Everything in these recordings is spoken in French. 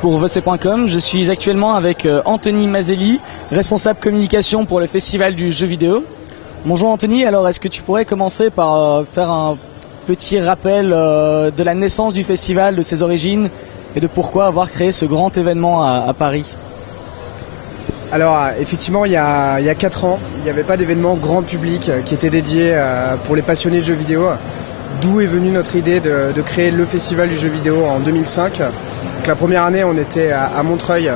Pour VC.com, je suis actuellement avec Anthony Mazelli, responsable communication pour le festival du jeu vidéo. Bonjour Anthony, alors est-ce que tu pourrais commencer par faire un petit rappel de la naissance du festival, de ses origines et de pourquoi avoir créé ce grand événement à Paris? Alors effectivement, il y a 4 ans, il n'y avait pas d'événement grand public qui était dédié pour les passionnés de jeux vidéo. D'où est venue notre idée de créer le festival du jeu vidéo en 2005. Donc, la première année, on était à Montreuil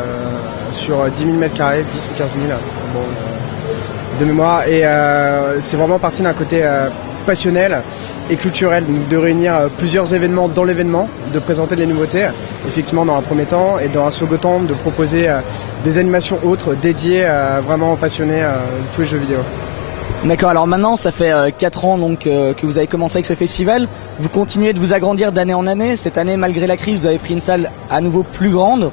sur 10 000 m², 10 ou 15 000 de mémoire. Et c'est vraiment parti d'un côté passionnel et culturel, donc de réunir plusieurs événements dans l'événement, de présenter les nouveautés, effectivement dans un premier temps, et dans un second temps de proposer des animations autres dédiées vraiment aux passionnés de tous les jeux vidéo. D'accord, alors maintenant ça fait 4 ans donc, que vous avez commencé avec ce festival, vous continuez de vous agrandir d'année en année, cette année malgré la crise vous avez pris une salle à nouveau plus grande.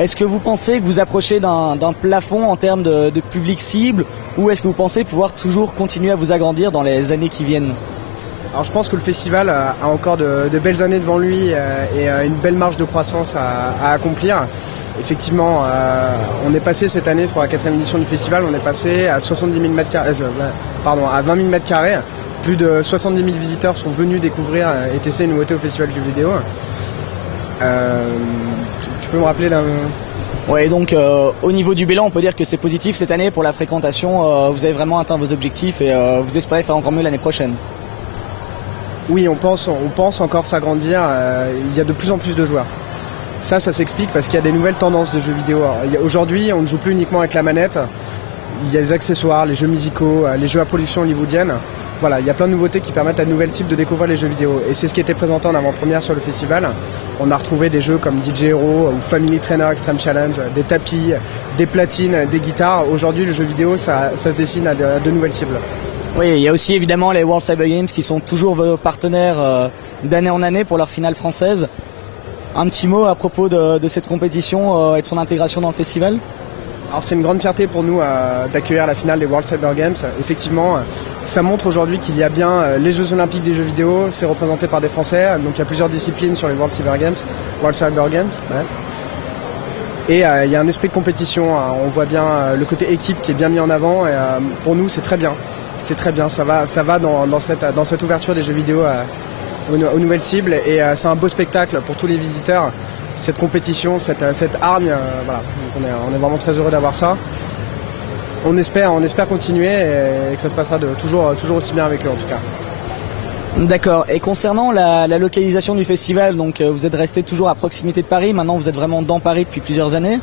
Est-ce que vous pensez que vous approchez d'un plafond en termes de public cible, ou est-ce que vous pensez pouvoir toujours continuer à vous agrandir dans les années qui viennent? Alors je pense que le festival a encore de belles années devant lui et une belle marge de croissance à accomplir. Effectivement, on est passé cette année pour la 4e édition du festival, on est passé à 70 000 m², à 20 000 m². Plus de 70 000 visiteurs sont venus découvrir et tester une nouveauté au festival du jeu vidéo. Tu peux me rappeler d'un... Ouais, donc au niveau du bilan, on peut dire que c'est positif cette année pour la fréquentation. Vous avez vraiment atteint vos objectifs et vous espérez faire encore mieux l'année prochaine. Oui, on pense encore s'agrandir. Il y a de plus en plus de joueurs. Ça s'explique parce qu'il y a des nouvelles tendances de jeux vidéo. Aujourd'hui, on ne joue plus uniquement avec la manette. Il y a les accessoires, les jeux musicaux, les jeux à production hollywoodienne. Voilà, il y a plein de nouveautés qui permettent à de nouvelles cibles de découvrir les jeux vidéo. Et c'est ce qui était présenté en avant-première sur le festival. On a retrouvé des jeux comme DJ Hero ou Family Trainer Extreme Challenge, des tapis, des platines, des guitares. Aujourd'hui, le jeu vidéo, ça se dessine à de nouvelles cibles. Oui, il y a aussi évidemment les World Cyber Games qui sont toujours vos partenaires d'année en année pour leur finale française. Un petit mot à propos de cette compétition et de son intégration dans le festival? Alors c'est une grande fierté pour nous d'accueillir la finale des World Cyber Games. Effectivement, ça montre aujourd'hui qu'il y a bien les Jeux Olympiques des jeux vidéo, c'est représenté par des Français, donc il y a plusieurs disciplines sur les World Cyber Games. Ouais. Et il y a un esprit de compétition, on voit bien le côté équipe qui est bien mis en avant, et pour nous c'est très bien. C'est très bien, ça va dans cette ouverture des jeux vidéo aux nouvelles cibles, et c'est un beau spectacle pour tous les visiteurs. Cette compétition, cette hargne, voilà. Donc on est vraiment très heureux d'avoir ça. On espère continuer et que ça se passera toujours aussi bien avec eux en tout cas. D'accord. Et concernant la localisation du festival, donc vous êtes resté toujours à proximité de Paris, maintenant vous êtes vraiment dans Paris depuis plusieurs années.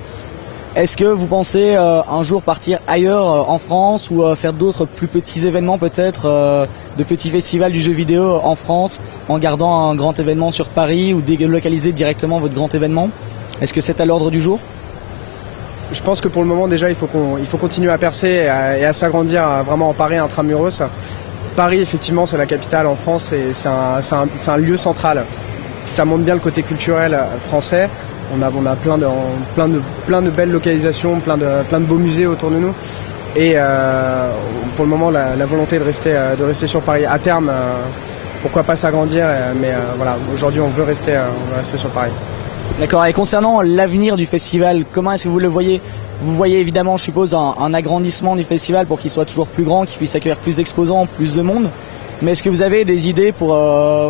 Est-ce que vous pensez un jour partir ailleurs en France ou faire d'autres plus petits événements peut-être, de petits festivals du jeu vidéo en France en gardant un grand événement sur Paris ou délocaliser directement votre grand événement? Est-ce que c'est à l'ordre du jour? Je pense que pour le moment déjà il faut continuer à percer et à s'agrandir vraiment en Paris intramuros. Paris effectivement c'est la capitale en France et c'est un lieu central. Ça montre bien le côté culturel français. On a plein de belles localisations, plein de beaux musées autour de nous. Et pour le moment, la volonté de rester sur Paris. À terme, pourquoi pas s'agrandir, mais voilà, aujourd'hui on veut rester sur Paris. D'accord, et concernant l'avenir du festival, comment est-ce que vous le voyez? Vous voyez évidemment, je suppose, un agrandissement du festival pour qu'il soit toujours plus grand, qu'il puisse accueillir plus d'exposants, plus de monde. Mais est-ce que vous avez des idées pour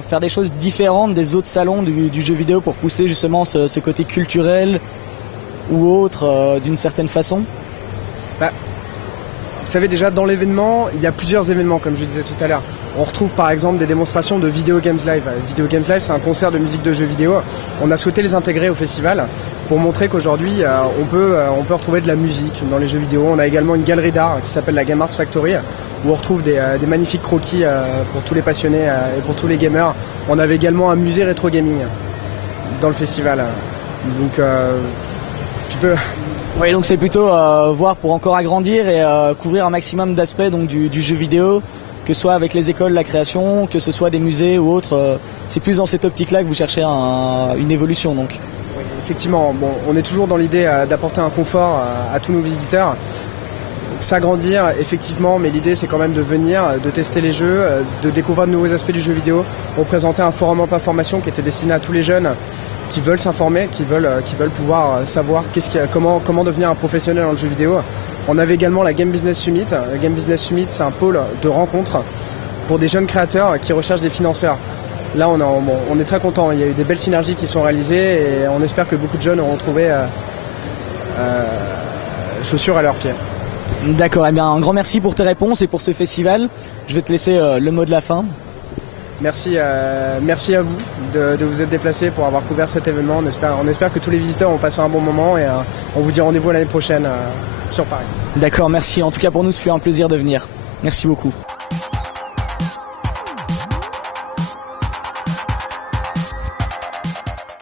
faire des choses différentes des autres salons du jeu vidéo pour pousser justement ce côté culturel ou autre d'une certaine façon? Vous savez déjà dans l'événement, il y a plusieurs événements comme je disais tout à l'heure. On retrouve par exemple des démonstrations de Video Games Live. Video Games Live c'est un concert de musique de jeux vidéo. On a souhaité les intégrer au festival pour montrer qu'aujourd'hui on peut retrouver de la musique dans les jeux vidéo. On a également une galerie d'art qui s'appelle la Game Arts Factory où on retrouve des magnifiques croquis pour tous les passionnés et pour tous les gamers. On avait également un musée rétro gaming dans le festival. Donc tu peux... Oui, donc c'est plutôt voir pour encore agrandir et couvrir un maximum d'aspects donc du jeu vidéo, que ce soit avec les écoles, la création, que ce soit des musées ou autres. C'est plus dans cette optique-là que vous cherchez une évolution donc. Oui, effectivement, bon, on est toujours dans l'idée d'apporter un confort à tous nos visiteurs. s'agrandir effectivement, mais l'idée c'est quand même de venir, de tester les jeux, de découvrir de nouveaux aspects du jeu vidéo. On présentait un forum emploi formation qui était destiné à tous les jeunes qui veulent s'informer, qui veulent pouvoir savoir comment devenir un professionnel dans le jeu vidéo. On avait également la Game Business Summit. La Game Business Summit, c'est un pôle de rencontres pour des jeunes créateurs qui recherchent des financeurs. Là, on est très content. Il y a eu des belles synergies qui sont réalisées et on espère que beaucoup de jeunes auront trouvé chaussures à leurs pieds. D'accord, eh bien un grand merci pour tes réponses et pour ce festival. Je vais te laisser le mot de la fin. Merci à vous de vous être déplacés pour avoir couvert cet événement. On espère que tous les visiteurs ont passé un bon moment et on vous dit rendez-vous l'année prochaine sur Paris. D'accord, merci. En tout cas pour nous, ce fut un plaisir de venir. Merci beaucoup.